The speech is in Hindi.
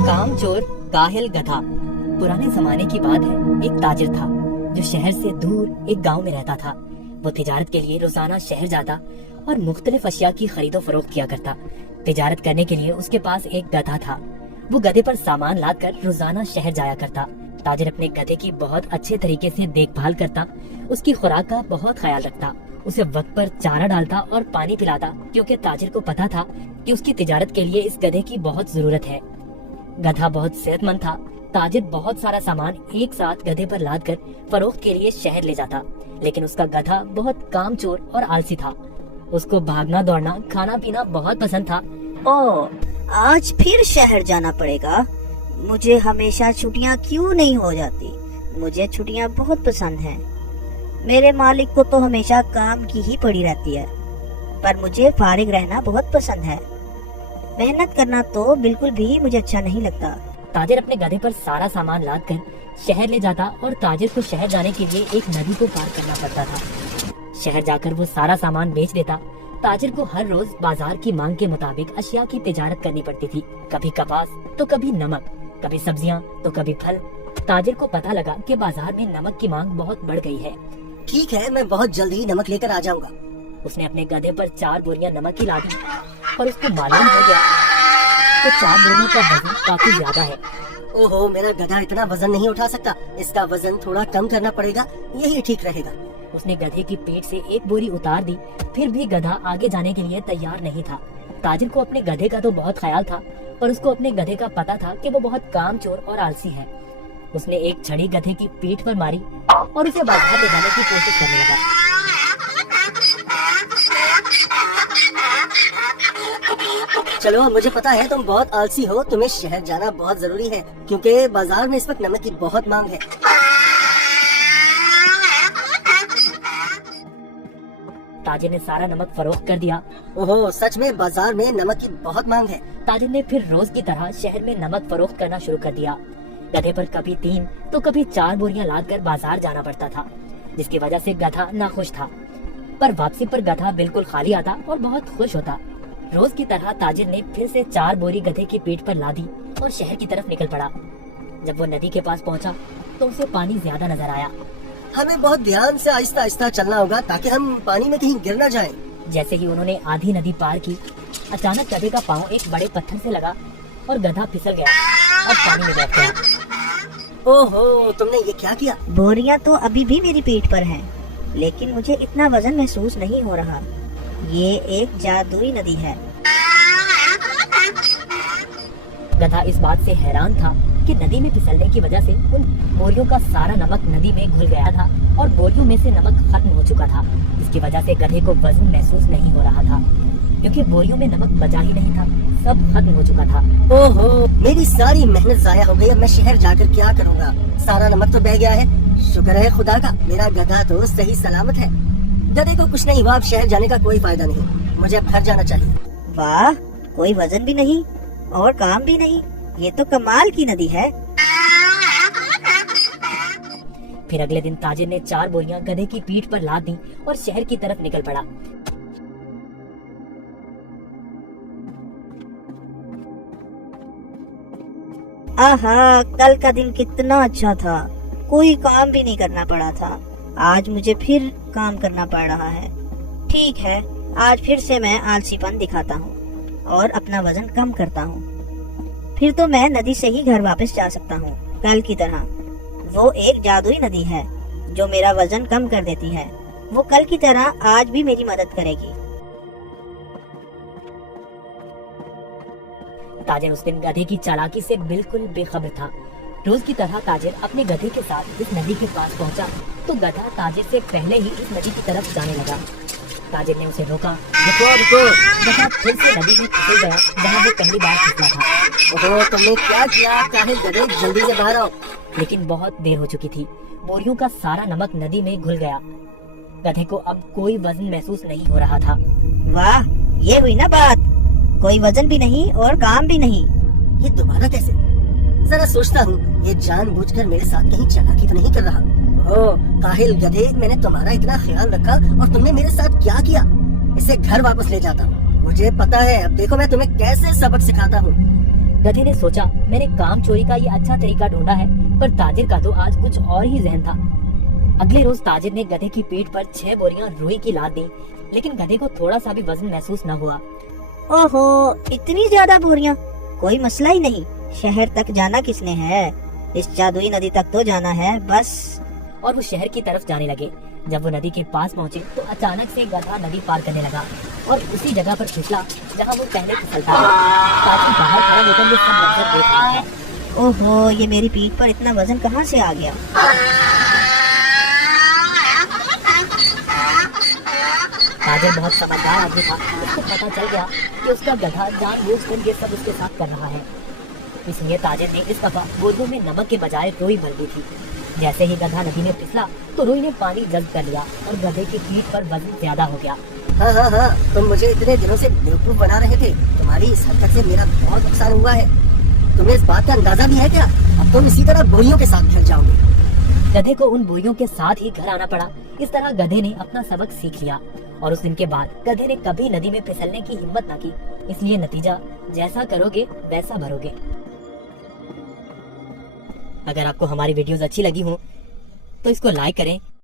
कामचोर काहिल गधा। पुराने जमाने की बात है, एक ताजिर था जो शहर से दूर एक गांव में रहता था। वो तिजारत के लिए रोजाना शहर जाता और मुख्तलिफ अशिया की खरीदो फरोख्त किया करता। तिजारत करने के लिए उसके पास एक गधा था। वो गधे पर सामान लादकर रोजाना शहर जाया करता। ताजिर अपने गधे की बहुत अच्छे तरीके से देखभाल करता, उसकी खुराक का बहुत ख्याल रखता, उसे वक्त पर चारा डालता और पानी पिलाता, क्योंकि ताजिर को पता था कि उसकी तिजारत के लिए इस गधे की बहुत जरूरत है। गधा बहुत सेहतमंद था। ताजिर बहुत सारा सामान एक साथ गधे पर लादकर फरोख्त के लिए शहर ले जाता, लेकिन उसका गधा बहुत कामचोर और आलसी था। उसको भागना दौड़ना खाना पीना बहुत पसंद था। ओ, आज फिर शहर जाना पड़ेगा। मुझे हमेशा छुट्टियां क्यों नहीं हो जाती? मुझे छुट्टियां बहुत पसंद हैं। मेरे मालिक को तो हमेशा काम की ही पड़ी रहती है, पर मुझे फारिग रहना बहुत पसंद है। मेहनत करना तो बिल्कुल भी मुझे अच्छा नहीं लगता। ताजिर अपने गधे पर सारा सामान लादकर शहर ले जाता और ताजिर को शहर जाने के लिए एक नदी को पार करना पड़ता था। शहर जाकर वो सारा सामान बेच देता। ताजिर को हर रोज बाजार की मांग के मुताबिक अशिया की तिजारत करनी पड़ती थी। कभी कपास तो कभी नमक, कभी सब्जियां तो कभी फल। ताजिर को पता लगा कि बाजार में नमक की मांग बहुत बढ़ गई है। ठीक है, मैं बहुत जल्द ही नमक लेकर आ जाऊंगा। उसने अपने गधे पर 4 बोरियां नमक की लादी और उसको मालूम हो गया कि 4 बोरियों का वजन काफी ज्यादा है। ओहो, मेरा गधा इतना वजन नहीं उठा सकता। इसका वजन थोड़ा कम करना पड़ेगा, यही ठीक रहेगा। उसने गधे की पीठ से एक बोरी उतार दी, फिर भी गधा आगे जाने के लिए तैयार नहीं था। ताजिर को अपने गधे का तो बहुत ख्याल था, पर उसको अपने गधे का पता था कि वो बहुत कामचोर और आलसी है। उसने एक छड़ी गधे की पीठ पर मारी और उसे बाजार ले जाने की कोशिश करने लगा। चलो, मुझे पता है तुम बहुत आलसी हो। तुम्हें शहर जाना बहुत जरूरी है, क्योंकि बाजार में इस वक्त नमक की बहुत मांग है। ताजिर ने सारा नमक फरोख्त कर दिया। ओहो, सच में बाजार में नमक की बहुत मांग है। ताजिर ने फिर रोज की तरह शहर में नमक फरोख्त करना शुरू कर दिया। गधे पर कभी 3 तो कभी 4 बोरियां लादकर बाजार जाना पड़ता था, जिसकी वजह से गधा नाखुश था। पर वापसी पर गधा बिल्कुल खाली आता और बहुत खुश होता। रोज की तरह ताजिर ने फिर से 4 बोरी गधे की पीठ पर लादी और शहर की तरफ निकल पड़ा। जब वो नदी के पास पहुंचा तो उसे पानी ज्यादा नजर आया। हमें बहुत ध्यान से आहिस्ता आहिस्ता चलना होगा ताकि हम पानी में कहीं गिर न जाएं। जैसे ही उन्होंने आधी नदी पार की, अचानक गधे का पाँव एक बड़े पत्थर से लगा और गधा फिसल गया और पानी में बैठ गया। ओहो, तुमने ये क्या किया? बोरियां तो अभी भी मेरी पीठ पर हैं, लेकिन मुझे इतना वजन महसूस नहीं हो रहा। ये एक जादुई नदी है। गधा इस बात से हैरान था कि नदी में फिसलने की वजह से उन बोरियों का सारा नमक नदी में घुल गया था और बोरियों में से नमक खत्म हो चुका था। इसकी वजह से गधे को वजन महसूस नहीं हो रहा था, क्योंकि बोरियों में नमक बचा ही नहीं था, सब खत्म हो चुका था। ओहो, मेरी सारी मेहनत जाया हो गई। अब मैं शहर जाकर क्या करूँगा? सारा नमक तो बह गया है। शुक्र है खुदा का, मेरा गधा तो सही सलामत है। गधे को कुछ नहीं हुआ। अब शहर जाने का कोई फायदा नहीं। मुझे अब घर जाना चाहिए। वाह, कोई वजन भी नहीं और काम भी नहीं। ये तो कमाल की नदी है। फिर अगले दिन ताजिर ने 4 बोरियां गधे की पीठ पर लाद दी और शहर की तरफ निकल पड़ा। आहा, कल का दिन कितना अच्छा था। कोई काम भी नहीं करना पड़ा था। आज मुझे फिर काम करना पड़ रहा है। ठीक है, आज फिर से मैं आलसीपन दिखाता हूँ और अपना वजन कम करता हूँ। फिर तो मैं नदी से ही घर वापस जा सकता हूँ, कल की तरह। वो एक जादुई नदी है जो मेरा वजन कम कर देती है। वो कल की तरह आज भी मेरी मदद करेगी। ताजिर उस दिन गधे की चालाकी से बिल्कुल बेखबर था। रोज की तरह ताजिर अपने गधे के साथ इस नदी के पास पहुंचा तो गधा ताजिर से पहले ही इस नदी की तरफ जाने लगा। ताजिर ने उसे रोका। रुको रुको। गधा फिर से नदी में फिसल गया जहाँ वो पहली बार फिसला था। ओहो, तुमने क्या किया? काहे गधे, जल्दी से बाहर आओ। लेकिन बहुत देर हो चुकी थी। बोरियों का सारा नमक नदी में घुल गया। गधे को अब कोई वजन महसूस नहीं हो रहा था। वाह, ये हुई ना बात। कोई वजन भी नहीं और काम भी नहीं। ये दोबारा कैसे? जरा सोचता हूँ, ये जानबूझकर मेरे साथ कहीं चालाकी तो नहीं कर रहा। ओह काहिल गधे, मैंने तुम्हारा इतना ख्याल रखा और तुमने मेरे साथ क्या किया? इसे घर वापस ले जाता हूँ। मुझे पता है, अब देखो मैं तुम्हें कैसे सबक सिखाता हूँ। गधे ने सोचा, मैंने काम चोरी का ये अच्छा तरीका ढूंढा है, पर ताजिर का तो आज कुछ और ही जहन था। अगले रोज ताजिर ने गधे की पीठ पर 6 बोरियां रुई की लाद दी, लेकिन गधे को थोड़ा सा भी वजन महसूस न हुआ। ओहो, इतनी ज्यादा बोरियां, कोई मसला ही नहीं। शहर तक जाना किसने है, इस जादुई नदी तक तो जाना है बस। और वो शहर की तरफ जाने लगे। जब वो नदी के पास पहुंचे तो अचानक से गधा नदी पार करने लगा और उसी जगह पर फिसला जहां वो पहले फिसलता था। ताजिर बाहर खड़ा होकर ये सब मंजर देख रहा था। ओहो, ये मेरी पीठ पर इतना वजन कहाँ से आ गया। ताजिर बहुत समझदार आदमी था। उसको पता चल गया कि उसका गधा जानबूझकर ये सब उसके साथ कर रहा है। इसलिए ताजिर ने इस दफा बोरियों में नमक के बजाय रुई भर दी थी। जैसे ही गधा नदी में फिसला तो रुई ने पानी जब्त कर लिया और गधे की पीठ पर वजन ज्यादा हो गया। हाँ, तुम मुझे इतने दिनों से बेवकूफ बना रहे थे। तुम्हारी इस हरकत से मेरा बहुत नुकसान हुआ है। तुम्हें इस बात का अंदाजा भी है क्या? अब तुम इसी तरह बोरियों के साथ घर जाओगे। गधे को उन बोरियों के साथ ही घर आना पड़ा। इस तरह गधे ने अपना सबक सीख लिया और उस दिन के बाद गधे ने कभी नदी में फिसलने की हिम्मत न की। इसलिए नतीजा, जैसा करोगे वैसा भरोगे। अगर आपको हमारी वीडियोस अच्छी लगी हो तो इसको लाइक करें,